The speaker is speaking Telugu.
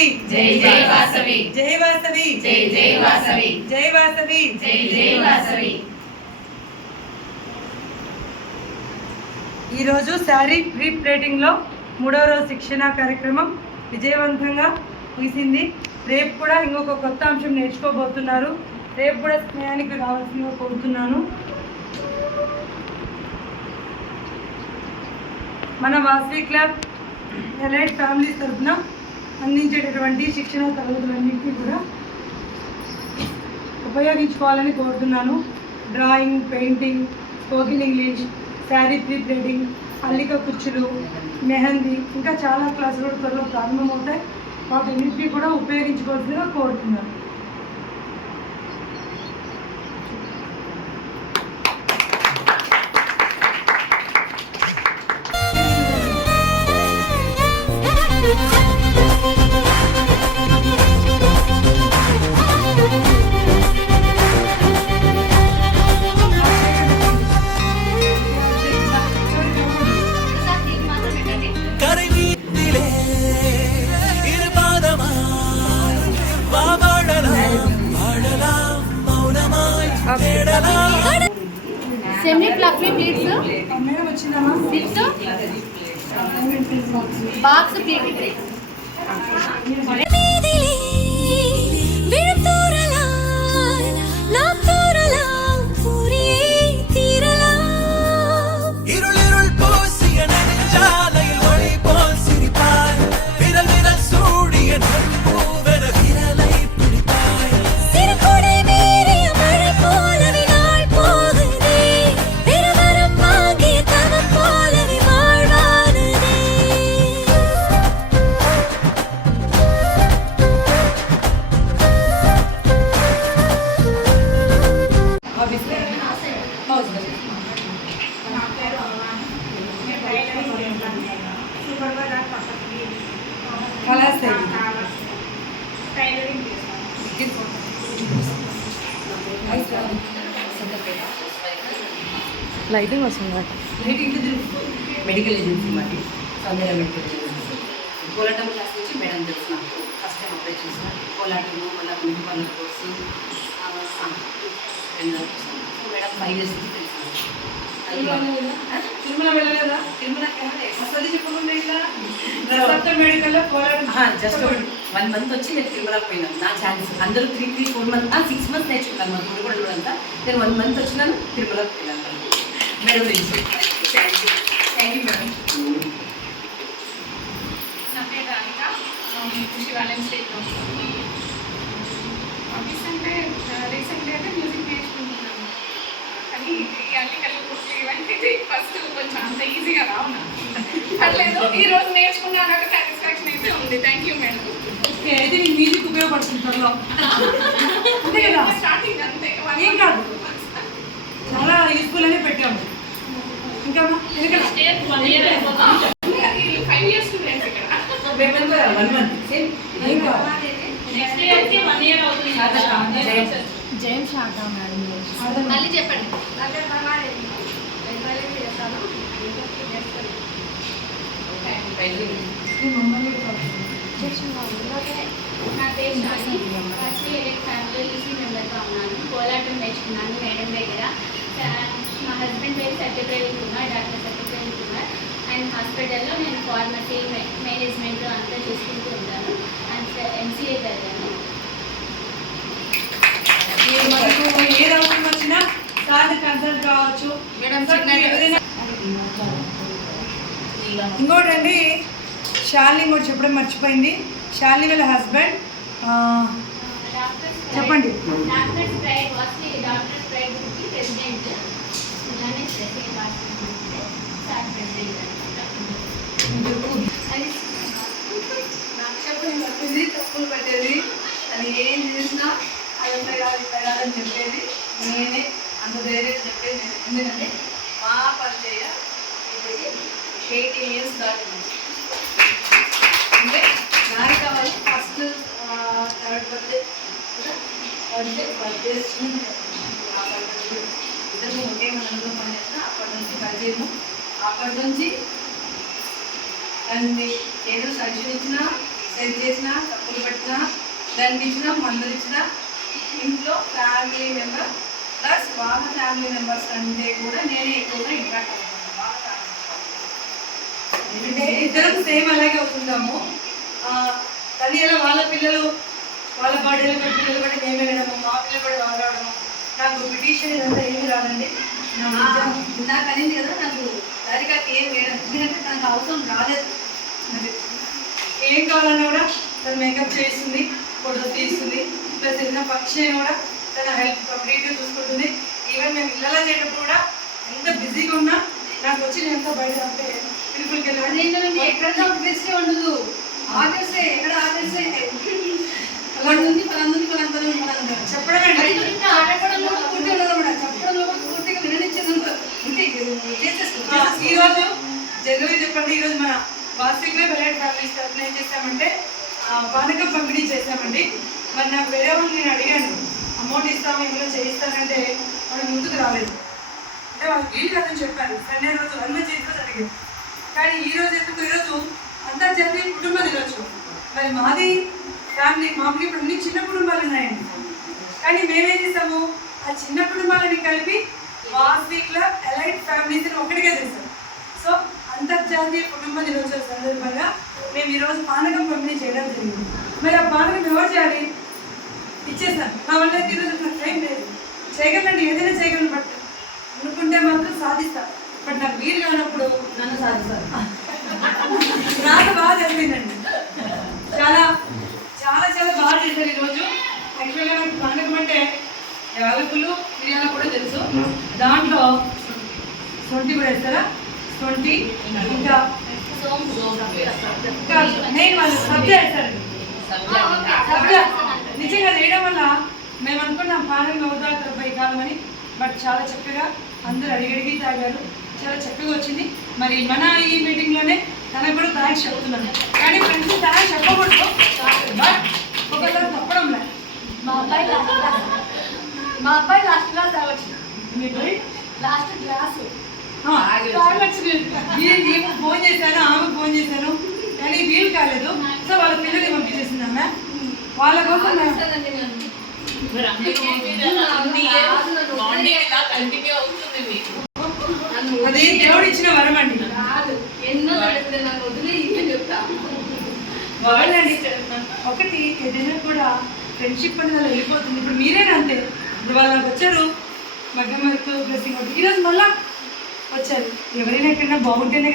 వాసవి జై జై వాసవి జై వాసవి జై జై వాసవి జై వాసవి జై జై వాసవి. ఈరోజు శారీ ప్రీ ప్లేటింగ్లో 3వ రోజు శిక్షణ కార్యక్రమం విజయవంతంగా ముగిసింది. రేపు కూడా ఇంకొక కొత్త అంశం నేర్చుకోబోతున్నారు. రేపు కూడా స్నేహానికి రావాల్సిందిగా కోరుతున్నాను. మన వాసవి క్లబ్ ఎలైట్ ఫ్యామిలీస్ తరఫున అందించేటటువంటి శిక్షణ తరగతులన్నింటినీ కూడా ఉపయోగించుకోవాలని కోరుతున్నాను. Drawing, painting, spoken English, sari pre plating, అల్లిక కుచ్చులు, మెహందీ, ఇంకా చాలా క్లాసులు కూడా త్వరలో ప్రారంభమవుతాయి. వాటన్నింటినీ కూడా ఉపయోగించుకోవాల్సిందిగా కోరుతున్నాను. Semi fluffy pleats. With box pleated. Lighting వస్తుంది. మెడికల్ ఏజెన్సీ మాది సౌందర్య మెడికల్ ఏజెన్సీ. కోలాటం క్లాస్ నుంచి మేడం తెలుసు నాకు. ఫస్ట్ టైం అప్లై చేసిన కోలాటము, మళ్ళీ beauty parlour course madam 5 years నుంచి తెలుసు. తిరుమల వెళ్ళలేదా? తిరుమలకి మెడికల్లో జస్ట్ 1 month వచ్చి నేను తిరుమలకి పోయినాను. నా ఛాన్స్ అందరూ 3-4 months 6 months నేర్చుకున్నాను. మా గుడి కూడా అంతా నేను 1 month వచ్చినాను, తిరుమలకి పోయినాను మేడం నుంచి. Thank you madam. నా పేరు రాధిక, శివాలయం స్టేట్ ఆఫీస్. అంటే రీసెంట్గా అయితే మ్యూజిక్ నేర్చుకుంటున్నాను. కానీ ఈ అన్ని కలిపి ఇవన్నీ ఫస్ట్ కొంచెం అంత ఈజీగా రావు నాకు. పర్లేదు, ఈరోజు నేర్చుకున్నాను, ఒక సాటిస్ఫాక్షన్ అయితే ఉంది. Thank you madam. ఓకే, అయితే మీ మ్యూజిక్ ఉపయోగపడుతుంది త్వరలో. అంతే కదా, స్టార్టింగ్ అంతే, ఏం కాదు, చాలా యూస్ఫుల్ అనే పెట్టాము. ఇంకా 5 years స్టూడెంట్స్ ఇక్కడ. 1 month సేమ్ ఏం కాదు. నెక్స్ట్ ఇయర్ కి 1 year అవుతుంది. జయం శారదా మేడం. మళ్ళీ చెప్పండి. నా పేరు షాని. ఫస్ట్ ఎలైట్ ఫ్యామిలీ ఈసీ మెంబర్గా ఉన్నాను. కోలాటం నేర్చుకున్నాను మేడం దగ్గర. మా హస్బెండ్ పేరు సత్యప్రవీణ్ కుమార్, డాక్టర్ సత్యప్రవీణ్ కుమార్. అండ్ హాస్పిటల్లో నేను ఫార్మసీ మేనేజ్మెంట్ అంతా చూసుకుంటూ ఉంటాను. అండ్ MCA చదివాను. ఏ అవసరం వచ్చినా సార్ కన్సల్ట్ కావచ్చు. ఇంకోటి అండి, శాలిని కూడా చెప్పడం మర్చిపోయింది. శాలిని వాళ్ళ హస్బెండ్ చెప్పండి. Doctors pride doctors pride president. నక్షత్రం పట్టింది, తప్పులు పెట్టేది, అది ఏం చేసినా అదంతా కాదని చెప్పేది నేనే. అంత ధైర్యంగా చెప్పేది నేను. ఎందుకంటే మా పరిచయ ఇప్పటికి 18 years దాటింది. అంటే నాకు కావాలి ఫస్ట్ థర్డ్ బర్త్డే బర్త్డే ఇద్దరు ఒకే మనలో పనిచేసిన అప్పటి నుంచి పరిచయము. అప్పటి నుంచి దాన్ని ఏదో సజెషన్ ఇచ్చినా ఏది చేసినా తప్పులు పట్టినా దండించినా మందలిచ్చినా ఇంట్లో ఫ్యామిలీ మెంబర్ ప్లస్ వాళ్ళ ఫ్యామిలీ మెంబర్స్ కంటే కూడా నేనే ఎక్కువగా ఇంట్రాక్ట్ అవుతాను వాళ్ళ అంటే ఇద్దరం సేమ్ అలాగే అవుతుంటాము. కానీ ఇలా వాళ్ళ పిల్లలు వాళ్ళ బర్త్డేలు కూడా పిల్లలు కూడా మేము వెళ్ళడము, మా పిల్లలు కూడా వాళ్ళు రావడము. నాకు పిటిషన్ ఇదంతా ఏమి రాదండి. నాకు అనేది కదా నాకు దారికాకి ఏం వేయడం ఎందుకంటే నాకు అవసరం రాలేదు. ఏం కావాలన్నా కూడా తను మేకప్ చేస్తుంది, ఫోటోస్ తీస్తుంది, ప్లస్ ఏదైనా ఫంక్షన్ అయినా కూడా తన హెల్ప్ కంప్లీట్గా చూసుకుంటుంది. ఈవెన్ మేము ఇళ్ళలో చేయటప్పుడు కూడా ఎంత బిజీగా ఉన్నా నాకు వచ్చి నేను ఎంత బయట అంటే పిలుపులకి అదేంటంటే ఎక్కడ ఆఫీసే ఉండదు, ఆఫీసే ఎక్కడ ఆఫీసే అలాంటి పలాంది చెప్పడం చెప్పడంలో కూడా పూర్తి ఉండదు కూడా చెప్పడంలో కూడా పూర్తిగా విననిచ్చేది ఉండదు. అంటే చేసేస్తాం. ఈరోజు జనరల్గా చెప్పండి, ఈరోజు మన వార్షిక్లో వెలైట్ ఫ్యామిలీస్ తరఫున ఏం చేస్తామంటే పానకం పంపిణీ చేస్తామండి. మరి నాకు వేరే వాళ్ళు నేను అడిగాను అమౌంట్ ఇస్తాము ఇందులో చేయిస్తానంటే వాళ్ళు ముందుకు రాలేదు. అంటే వాళ్ళు వీలు కాదని చెప్పారు. సండే రోజు హనుమ జయంతి రోజు అడిగారు. కానీ ఈరోజు ఎందుకు ఈరోజు అంతర్జాతీయ కుటుంబ దినోత్సవం. మరి మాది ఫ్యామిలీ మామూలుగా ఇప్పుడు అన్ని చిన్న కుటుంబాలు ఉన్నాయండి. కానీ మేమేం చేస్తాము ఆ చిన్న కుటుంబాలని కలిపి వార్షిక్లో ఎలైట్ ఫ్యామిలీస్ని ఒకటిగా చేస్తాం. సో అంతర్జాతీయ కుటుంబ దినోత్సవం సందర్భంగా మేము ఈరోజు పానకం పంపిణీ చేయడం జరిగింది. మరి ఆ పానకం ఎవరు చేయాలి? ఇచ్చేస్తాను. నా వల్ల ఈరోజు నాకు టైం లేదు, చేయగలండి, ఏదైనా చేయగలను. బట్ అనుకుంటే మాత్రం సాధిస్తాను. బట్ నాకు వీలు కానప్పుడు నన్ను సాధిస్తాను. నాకు బాగా జరిగిందండి. చాలా చాలా చాలా బాగా చేశారు ఈరోజు. యాక్చువల్గా నాకు పానకం అంటే యాలకులు మిరియాలు కూడా తెలుసు. దాంట్లో సొంటి కూడా వేస్తారా? సొంటి ఇంకా నేను వాళ్ళు సబ్జా వేస్తారండి. సబ్జా నిజంగా వేయడం వల్ల మేము అనుకున్నాం పానకం అవుతా ఈ కాలం అని. బట్ చాలా చక్కగా అందరూ అడిగడిగి తాగారు. చాలా చక్కగా వచ్చింది. మరి మన ఈ మీటింగ్లోనే తనకు కూడా థ్యాంక్స్ చెప్తున్నాను. కానీ ఫ్రెండ్స్ థ్యాంక్స్ చెప్పకూడదు, బట్ ఒకసారి తప్పడం లేదు. మా అబ్బాయి లాస్ట్ క్లాస్ తాగొచ్చు. లాస్ట్ గ్లాసు వీళ్ళు ఫోన్ చేశాను, ఆమెకు ఫోన్ చేశాను, కానీ వీలు కాలేదు. సో వాళ్ళ పిల్లల్ని పంపించేసింది ఆమె. వాళ్ళ కోసం అది దేవుడు ఇచ్చిన వరం అండి. ఎన్నో నాకు వదిలే ఇదే చెప్తా. వాళ్ళండి ఒకటి ఏదైనా కూడా ఫ్రెండ్షిప్ అనేది అలా వెళ్ళిపోతుంది. ఇప్పుడు మీరేనా అంతే. ఇప్పుడు వాళ్ళకి వచ్చారు మగ్గం వర్క్ డ్రెస్సింగ్, ఈరోజు మళ్ళా వచ్చారు. ఎవరైనా ఎక్కడైనా బాగుంటేనే